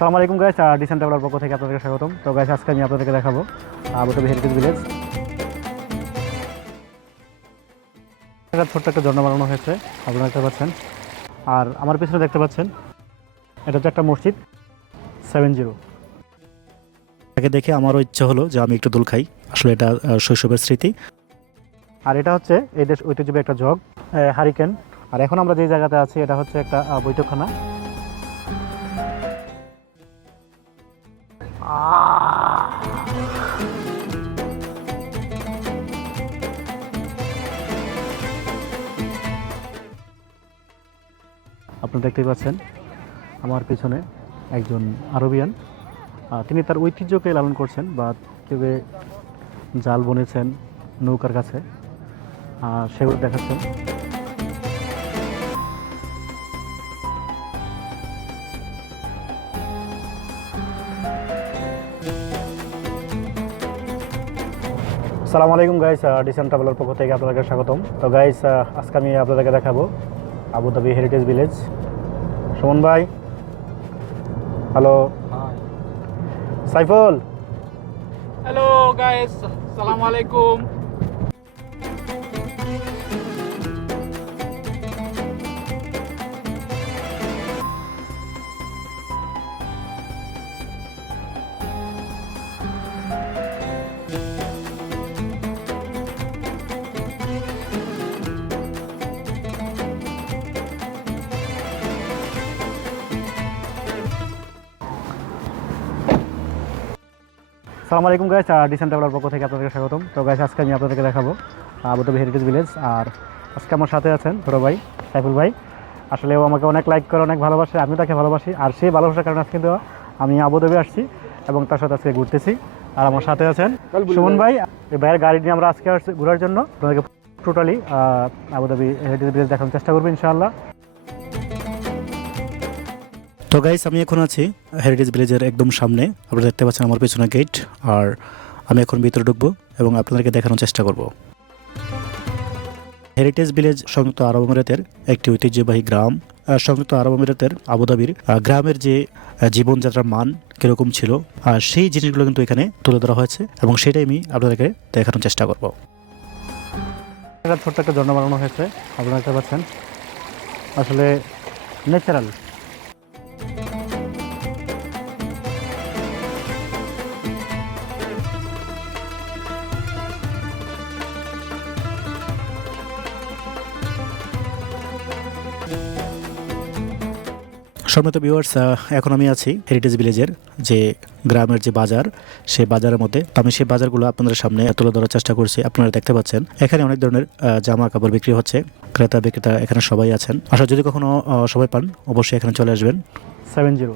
আসসালামু আলাইকুম guys, dissent traveller পক্ষ থেকে আপনাদেরকে স্বাগতম। তো গাইস, আজকে আমি আপনাদেরকে দেখাবো আবু ধাবি হেরিটেজ ভিলেজ। এটা ছোট্ট একটা ঝর্ণা বানানো হয়েছে, আপনারা দেখতে পাচ্ছেন। আর আমার পিছনে দেখতে পাচ্ছেন এটা হচ্ছে একটা মসজিদ 70। তাকে দেখে আমারও ইচ্ছা হলো যে আমি একটু দোল খাই। আসলে এটা শৈশবের স্মৃতি। আর এটা হচ্ছে এই দেশ ঐতিহ্যবাহী একটা জগ, হারিকেন। আর এখন আমরা যে জায়গাতে আছি এটা হচ্ছে একটা বৈঠকখানা। আপনারা দেখতেই পাচ্ছেন আমার পিছনে একজন আরবিয়ান, তিনি তার ঐতিহ্যকে লালন করছেন বা কেউ জাল বনেছেন নৌকার কাছে, সেগুলো দেখাচ্ছেন। আসসালামু আলাইকুম গাইস, ডিসেন্ট ট্রাভেলার পক্ষ থেকে আপনাদেরকে স্বাগতম। তো গাইস, আজকে আমি আপনাদেরকে দেখাবো Abu Dhabi heritage village. Suman ভাই, হ্যালো। সাইফুল, হ্যালো গাইস, আসসালামু আলাইকুম। আসসালামু আলাইকুম গাইস, ডিসেন্ট ট্রাভেলার পক্ষ থেকে আপনাদেরকে স্বাগতম। তো গাইস, আজকে আমি আপনাদেরকে দেখাবো আবু ধাবি হেরিটেজ ভিলেজ। আর আজকে আমার সাথে আছেন ছোটো ভাই সাইফুল ভাই। আসলে ও আমাকে অনেক লাইক করে, অনেক ভালোবাসে, আমি তাকে ভালোবাসি। আর সেই ভালোবাসার কারণে আজকে কিন্তু আমি আবু ধাবি আসছি এবং তার সাথে আজকে ঘুরতেছি। আর আমার সাথে আছেন সুমন ভাই। এই ভাইয়ের গাড়ি নিয়ে আমরা আজকে আসছি ঘোরার জন্য। আপনাদেরকে totally Abu Dhabi heritage village দেখানোর চেষ্টা করবো ইনশাআল্লাহ। তো গাইস, আমি এখন আছি হেরিটেজ ভিলেজের একদম সামনে। আপনারা দেখতে পাচ্ছেন আমার পেছনে গেট। আর আমি এখন ভিতরে ঢুকবো এবং আপনাদেরকে দেখানোর চেষ্টা করব। হেরিটেজ ভিলেজ সংযুক্ত আরব আমিরাতের একটি ঐতিহ্যবাহী গ্রাম। সংযুক্ত আরব আমিরাতের আবু ধাবির গ্রামের যে জীবনযাত্রার মান কীরকম ছিল, সেই জিনিসগুলো কিন্তু এখানে তুলে ধরা হয়েছে এবং সেটাই আমি আপনাদেরকে দেখানোর চেষ্টা করব। এটা ছোট্ট একটা ঝর্ণা বানানো হয়েছে, আপনারা দেখতে পাচ্ছেন। আসলে ন্যাচারাল। সম্মানিত ভিউয়ার্স, এখন আমি আছি হেরিটেজ ভিলেজের যে গ্রামের যে বাজার, সেই বাজারের মধ্যে। তো আমি সেই বাজারগুলো আপনাদের সামনে তুলে ধরার চেষ্টা করছি। আপনারা দেখতে পাচ্ছেন এখানে অনেক ধরনের জামা কাপড় বিক্রি হচ্ছে। ক্রেতা বিক্রেতা এখানে সবাই আছেন। আসলে যদি কখনো সবাই পান, অবশ্যই এখানে চলে আসবেন। 70।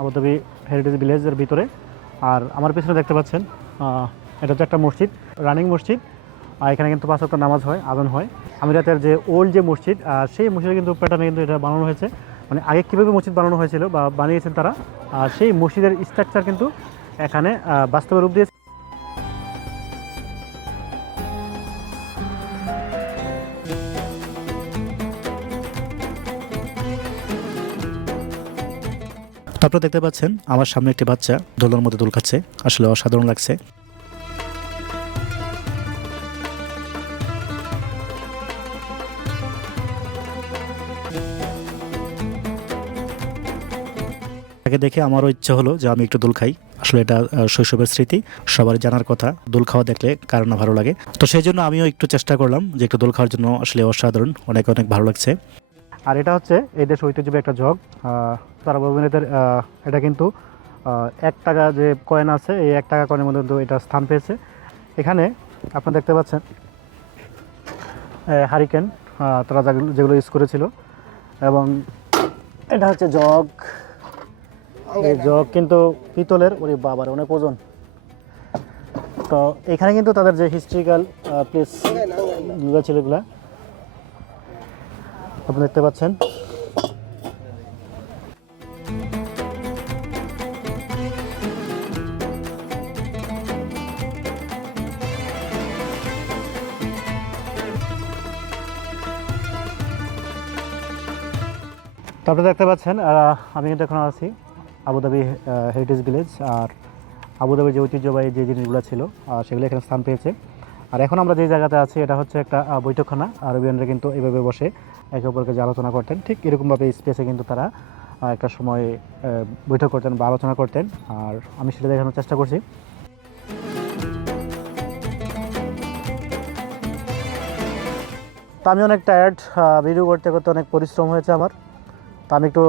আবু ধাবি হেরিটেজ ভিলেজের ভিতরে। আর আমার পিছনে দেখতে পাচ্ছেন এটা হচ্ছে একটা মসজিদ, রানিং মসজিদ। আর এখানে কিন্তু 5 ওয়াক্ত নামাজ হয়, আজান হয়। আমিরাতের যে ওল্ড যে মসজিদ, সেই মসজিদে কিন্তু প্যাটার্নে কিন্তু এটা বানানো হয়েছে। মানে আগে কীভাবে মসজিদ বানানো হয়েছিল বা বানিয়েছেন তারা, সেই মসজিদের স্ট্রাকচার কিন্তু এখানে বাস্তবে রূপ দিয়েছে। আপনারা দেখতে পাচ্ছেন আমার সামনে একটি বাচ্চা দোলনার মধ্যে দোল খাচ্ছে। আসলে অসাধারণ লাগছে। তাকে দেখে আমারও ইচ্ছা হলো যে আমি একটু দোল খাই। আসলে এটা শৈশবের স্মৃতি, সবার জানার কথা। দোল খাওয়া দেখলে কারণ না ভালো লাগে। তো সেই জন্য আমিও একটু চেষ্টা করলাম যে একটু দোল খাওয়ার জন্য। আসলে অসাধারণ, অনেক অনেক ভালো লাগছে। আর এটা হচ্ছে এই দেশ ঐতিহ্যবাহী একটা জগ, তারা অভিনেতার। এটা কিন্তু 1 টাকা যে কয়েন আছে, এই 1 টাকা কয়েনের মধ্যে কিন্তু এটা স্থান পেয়েছে। এখানে আপনারা দেখতে পাচ্ছেন হারিকেন। তারা যেগুলো ইউজ করেছিল। এবং এটা হচ্ছে জগ। এই জগ কিন্তু পিতলের, ওরে বাবার অনেক ওজন। তো এখানে কিন্তু তাদের যে হিস্ট্রিক্যাল প্লেস ছিল এগুলা আপনি দেখতে পাচ্ছেন। তারপরে দেখতে পাচ্ছেন আমি কিন্তু এখন আছি আবুধাবি হেরিটেজ ভিলেজ। আর আবুধাবির যে ঐতিহ্যবাহী যে জিনিসগুলো ছিল সেগুলো এখানে স্থান পেয়েছে। আর এখন আমরা যে জায়গাতে আছি এটা হচ্ছে একটা বৈঠকখানা। আরবিয়ানরা কিন্তু এভাবে বসে একে অপরকে যে আলোচনা করতেন, ঠিক এরকমভাবে স্পেসে কিন্তু তারা একটা সময় বৈঠক করতেন বা আলোচনা করতেন। আর আমি সেটা দেখানোর চেষ্টা করছি। তো আমি অনেক টায়ার্ড, ভিডিও করতে করতে অনেক পরিশ্রম হয়েছে আমার। তো আমি একটু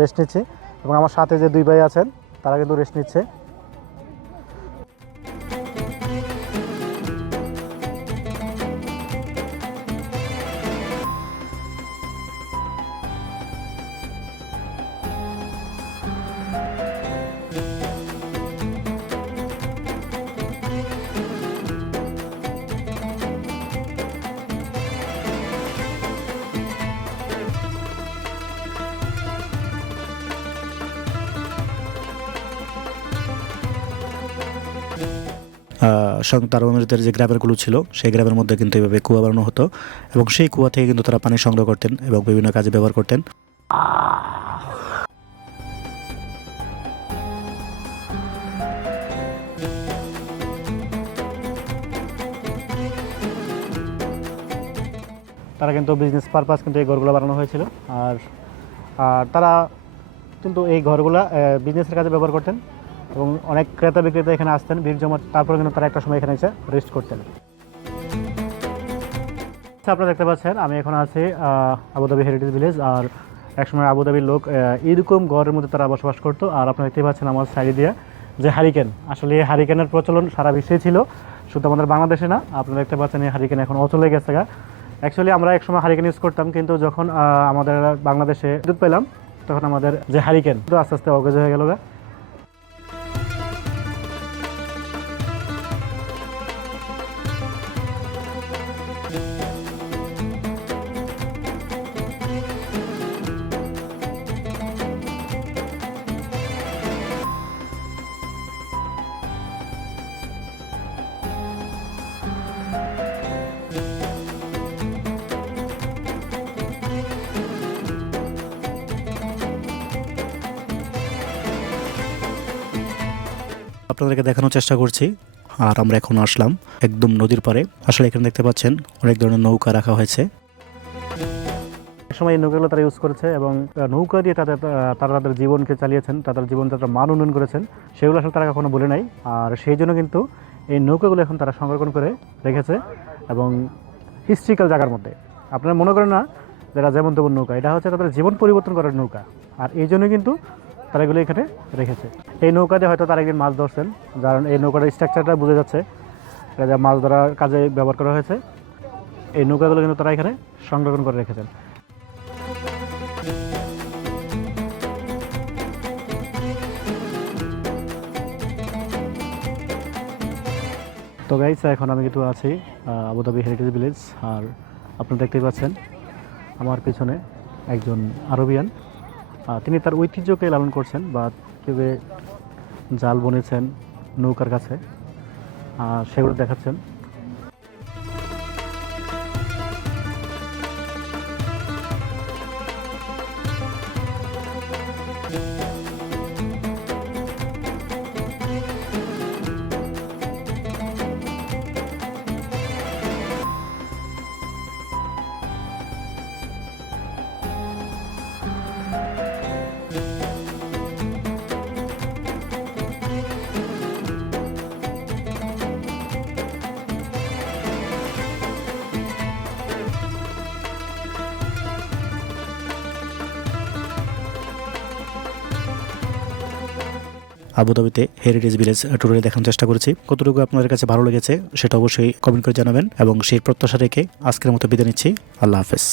রেস্ট নিচ্ছি এবং আমার সাথে যে 2 ভাই আছেন তারা কিন্তু রেস্ট নিচ্ছে। তার অনুযায়ী যে গ্রামেরগুলো ছিল সেই গ্রামের মধ্যে কিন্তু এভাবে কুয়া বানানো হতো এবং সেই কুয়া থেকে কিন্তু তারা পানি সংগ্রহ করতেন এবং বিভিন্ন কাজে ব্যবহার করতেন। তারা কিন্তু বিজনেস পারপাস কিন্তু এই ঘরগুলো বানানো হয়েছিল। আর আর তারা কিন্তু এই ঘরগুলা বিজনেসের কাজে ব্যবহার করতেন এবং অনেক ক্রেতা বিক্রেতা এখানে আসতেন ভিড় জমা। তারপরে কিন্তু তারা একটা সময় এখানে এসে রেস্ট করতেন। আপনারা দেখতে পাচ্ছেন আমি এখন আছি আবুধাবি হেরিটেজ ভিলেজ। আর একসময় আবুধাবির লোক এরকম ঘরের মধ্যে তারা বসবাস করতো। আর আপনারা দেখতে পাচ্ছেন আমার সাইডে দিয়ে যে হারিকেন, আসলে এই হারিকেনের প্রচলন সারা বিশ্বে ছিল, শুধু আমাদের বাংলাদেশে না। আপনারা দেখতে পাচ্ছেন এই হারিকেন এখন অচলে গেছে। অ্যাকচুয়ালি আমরা একসময় হারিকেন ইউজ করতাম, কিন্তু যখন আমাদের বাংলাদেশে বিদ্যুৎ পেলাম তখন আমাদের যে হারিকেন তো আস্তে আস্তে অকেজ হয়ে গেল। আপনাদেরকে দেখানোর চেষ্টা করছি। আর আমরা এখন আসলাম একদম নদীর পাড়ে। আসলে এখানে দেখতে পাচ্ছেন অনেক ধরনের নৌকা রাখা হয়েছে। সময় এই নৌকাগুলো তারা ইউজ করেছে এবং নৌকা দিয়ে তারা তাদের জীবনকে চালিয়েছেন, তাদের জীবনযাত্রার মান উন্নয়ন করেছেন, সেগুলো আসলে তারা কখনো বলে নাই। আর সেই জন্য কিন্তু এই নৌকাগুলো এখন তারা সংরক্ষণ করে রেখেছে এবং হিস্ট্রিক্যাল জায়গার মধ্যে। আপনারা মনে করেন না যারা যেমন তেমন নৌকা, এটা হচ্ছে তাদের জীবন পরিবর্তন করার নৌকা। আর এই জন্যই কিন্তু তারা এগুলো এখানে রেখেছে। এই নৌকা দিয়ে হয়তো তারা একদিন মাছ ধরছেন, কারণ এই নৌকাটার স্ট্রাকচারটা বোঝা যাচ্ছে এটা যা মাছ ধরার কাজে ব্যবহার করা হয়েছে। এই নৌকাগুলো কিন্তু তারা এখানে সংরক্ষণ করে রেখেছেন। তো গাইস, এখন আমি কিন্তু আছি আবুধাবি হেরিটেজ ভিলেজ। আর আপনারা দেখতেই পাচ্ছেন আমার পেছনে একজন আরবিয়ান, তিনি তার ঐতিহ্যকে লালন করছেন বা কীভাবে জাল বনেছেন নৌকার কাছে সেগুলো দেখাচ্ছেন। আবুধাবিতে হেরিটেজ ভিলেজ ট্যুরে দেখানোর চেষ্টা করেছি। কতটুকু আপনাদের কাছে ভালো লেগেছে সেটা অবশ্যই কমেন্ট করে জানাবেন এবং সেই প্রত্যাশা রেখে আজকের মতো বিদায় নিচ্ছি। আল্লাহ হাফেজ।